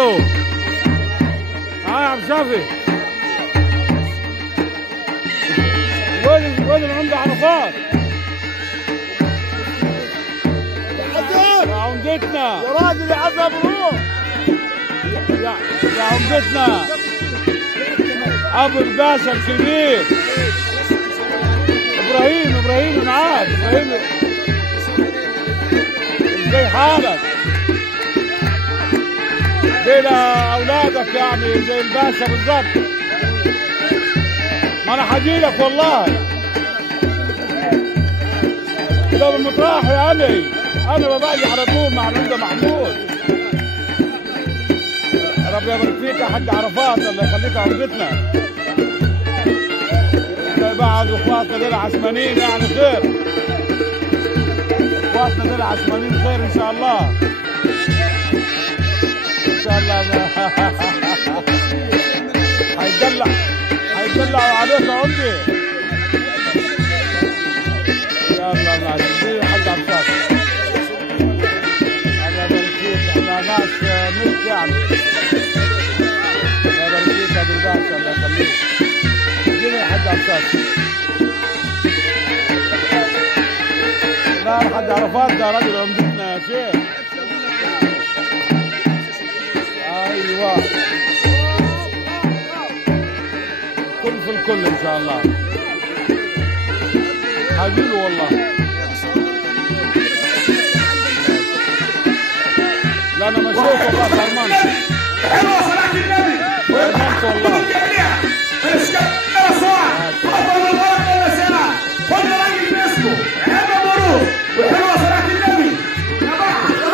الو. يا عم شافي. وين العمدة عرفات؟ يا عمدتنا يا راجل يا عزب روح. يا عمدتنا ابو الباشا الكبير ابراهيم معاك. ابراهيم ازاي حالك؟ زي اولادك يعني زي الباشا بالظبط. ما انا هجيلك والله. ده بالمطرح يا علي. انا باجي على طول مع العمده محمود. ربي يبارك فيك يا حاج عرفات. الله يخليك يا عمدتنا. زي بعض اخواتنا دول عشمانين يعني خير. اخواتنا دول عشمانين خير ان شاء الله. ان شاء الله. هيدلعوا عليك يا عمدي. يلا معلش حاج عبد الشافي. الله يبارك فيك. احنا ناس ملك يعني. الله يبارك فيك يا ابو الباشا. الله يخليك. اديني يا حاج عبد الشافي. لا الحاج عرفات ده راجل عمدتنا يا شيخ. ايوه كل في الكل ان شاء الله. هجيله والله. لا انا مشيت والله فرمان. حلوه صلاة النبي. فرمانت والله. خد راجل باسمه عيب مروف وحلوه صلاة النبي. يا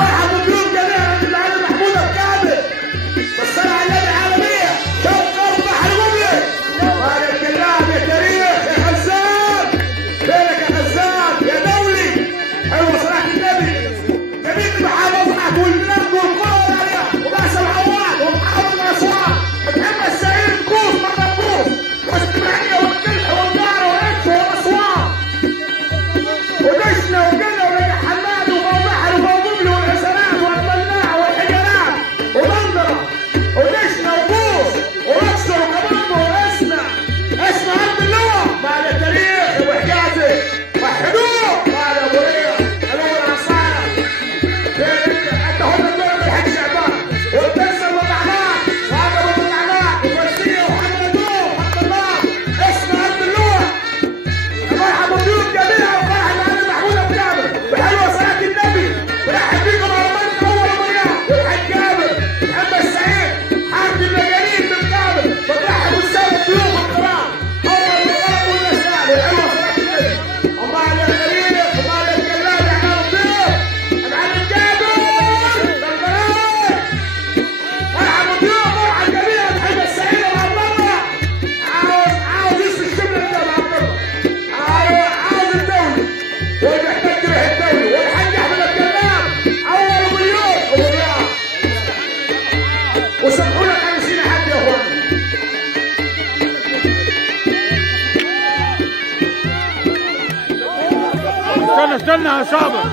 مرحبا بيهم جميعا اللي علي محمود الكعبي. والصلاة على النبي عالمية. شوف قلب بحر مبلغ. مالك اللاعب يا تاريخ يا خزان. فينك يا خزان يا دولي. حلوه صلاة النبي. جميل المحافظات والبلاد والقرى عليها. وبأس العواد ومحافظ الأسوار. محمد سعيد كوس مرة كوس. واستماعية والملح والنار والعكس والأسوار. ودشنا وقلنا ولقى حماد وفوق بحر وفوق قبل والحسنات والملاع والحجرات وبندرة. ودشنا وبوس واكسر وكباب واسمع. اسمع عبد اللواء مع التاريخ وحجازي. وحدوه مع ابو رياض. الأول عصام. انت هم الدور بالحج شعبان. والتنسى والمعنات. وهذا ابو المعنات وفرسية وحمد الدور حمد الله. اسمع عبد اللواء. مرحبا بيهم جميعا وفرح العالم محمود ابو جابر. وحلوه صلاة النبي. ورحب بيكم على مركز اول ابو رياض. والحاج جابر. محمد سعيد. حاج المجانين بن جابر. بترحب بالسادة الضيوف الكرام. اول الغرب والنساء. وحلوه صلاة النبي. الله على الخليل. الله على الجلال يا عمار الضيوف. المعلم جابر. بالبلاد. مرحبا بيهم مرحبا جميعا. محمد سعيد ابو عبد الله. عاوز اسم الشبل ده ابو عبد الله. عاوز الدولي ومحتاج روح الدولي. والحاج احمد الجلال اول ابو اليوم ابو رياض. وسامحونا احنا نسينا حد يا اخوان. استنى يا صابر.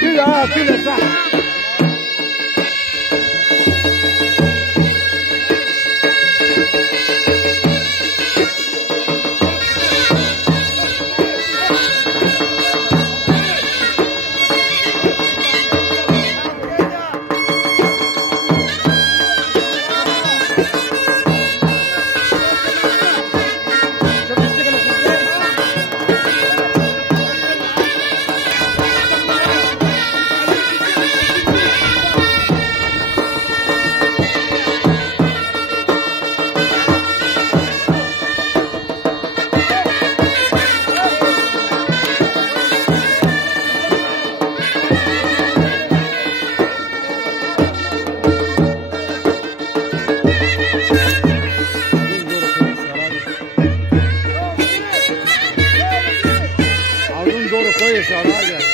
كده كده صح. عاوزين دوره كويس يا راجل.